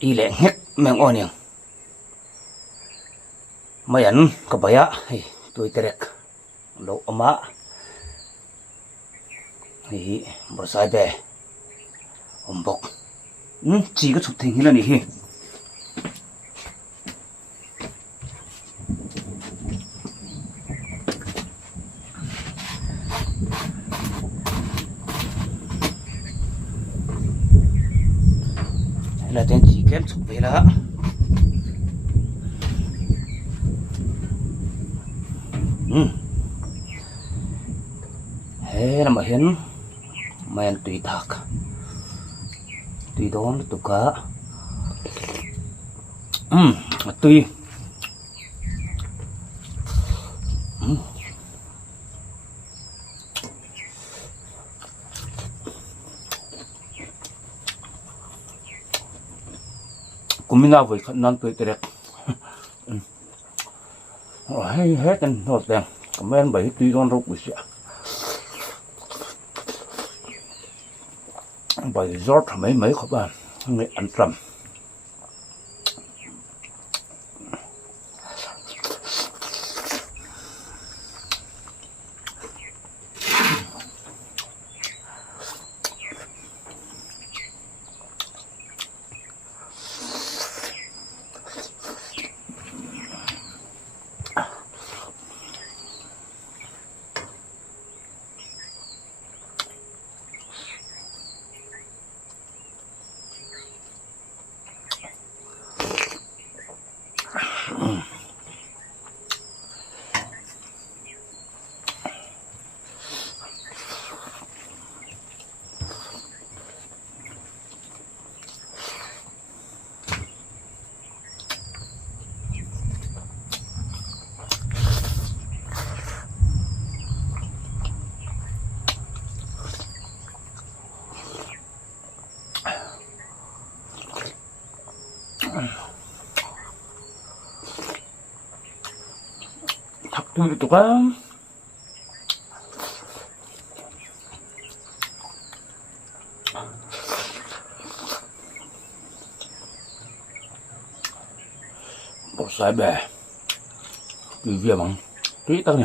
đi lẹ hết mang on nhỉ mày ăn cái baya tôi terek đâu ama hi bor sai be bok chỉ có chụp hình là nè là tên chỉ kém chụp về là thế là mà hiến mày tùy thạc tùy đó tụi cá tùy cũng mình nào với khả năng tùy tẹt hay hết anh hột đèn cảm ơn bảy tùy con rau bụi sẹo bởi rót mấy các bạn người ăn trầm thật tươi tục á bột sải bè tùy về bằng trí tân nhỉ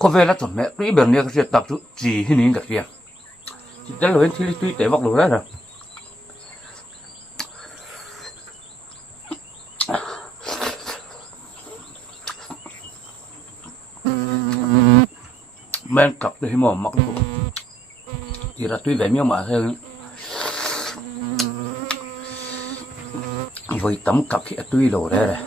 có vẻ là chuẩn mẹ tuy biển này cái tập chú gì hình hình cả kia chỉ tới lối thì tuy tế bọc lối đấy rồi men cặp thì mỏ mặc thì là tuy vẻ miêu mà thôi với tấm cặp thì tuy lồi đấy này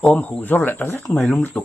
ôm hủ rót lại ta rất mày lung tục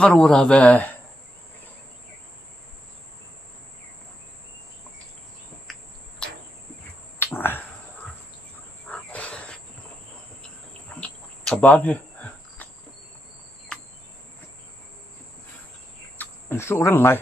varura về cả ban đi số rất ngày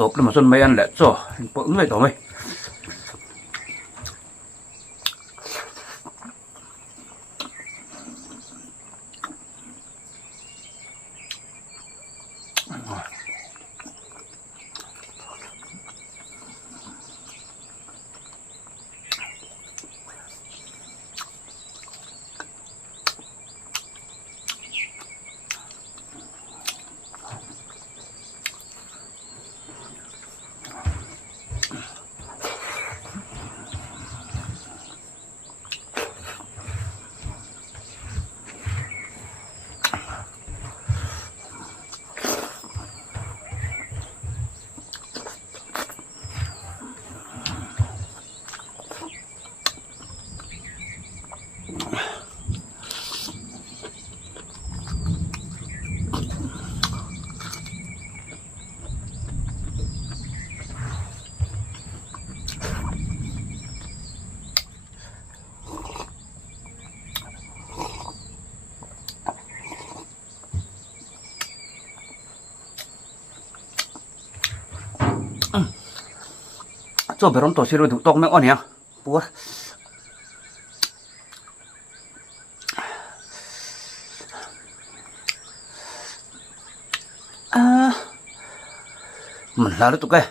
tốt là mà xuân mấy ăn lẽ rồi bỗng vậy thôi cho bé rong tổ xí rồi tụ tông mẹ on nhá búa mình là tụ cái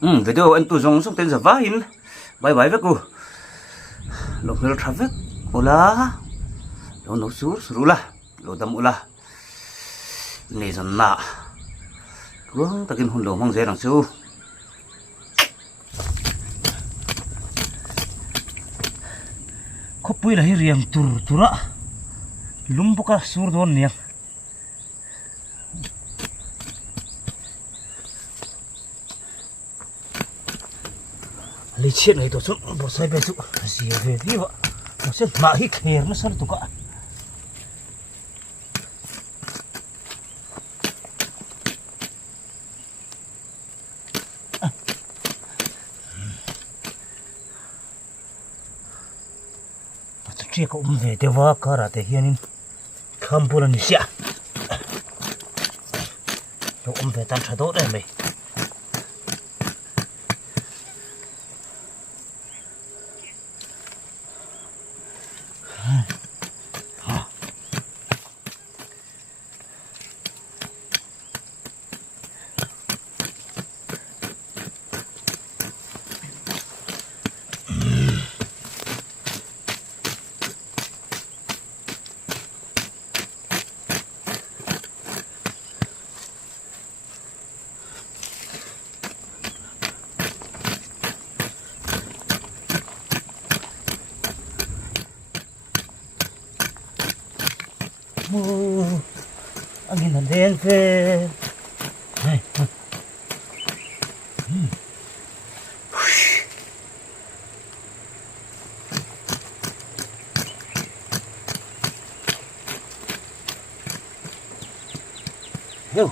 video anh tụ dùng xong tên giờ vá in bye bye với cô lúc này traffic ola lo no sur la lo dam ola này dần nạ luôn ta kinh hồn đồ mang dễ đằng sau khóc bui là hi riêng tura lum buka sur don niang lấy chuyện này tổ chức bộ sai bê tụ gì về đi vợ một sẽ mạ hít khéo nó sao tụ cả Chiếc ôm về tiêu vợ cả ra thể hiện không buồn như xia ôm về tan trái tốt đây mày angin đen về này Yo.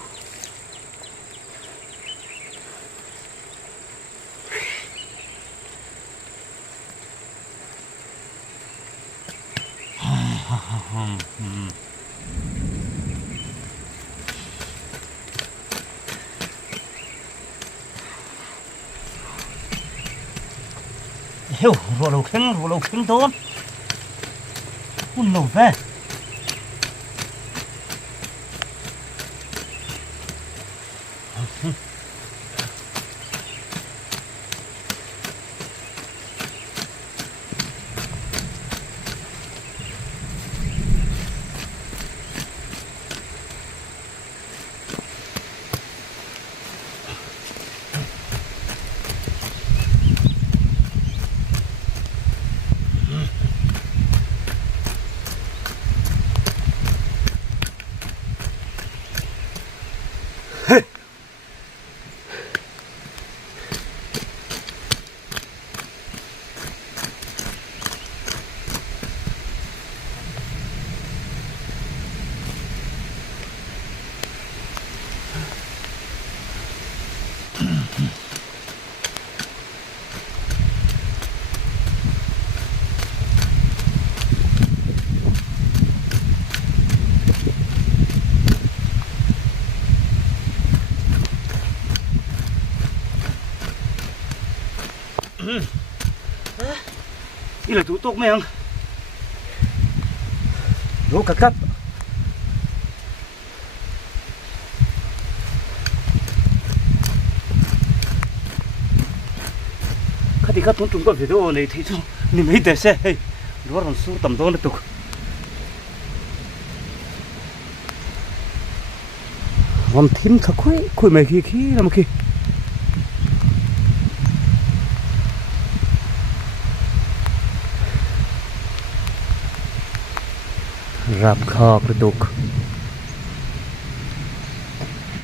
Hiểu, rồi lâu khinh tốt. Un nổ về. Ini là tutup mấy không? Lúa cắt cắt. Cắt thì cắt tuấn tuấn có video này thấy không? Nhìn mấy đẹp xe, lúa còn xuống tầm đó nó tục. Vòng thím thật khui mày khi làm khi. Rap khóc được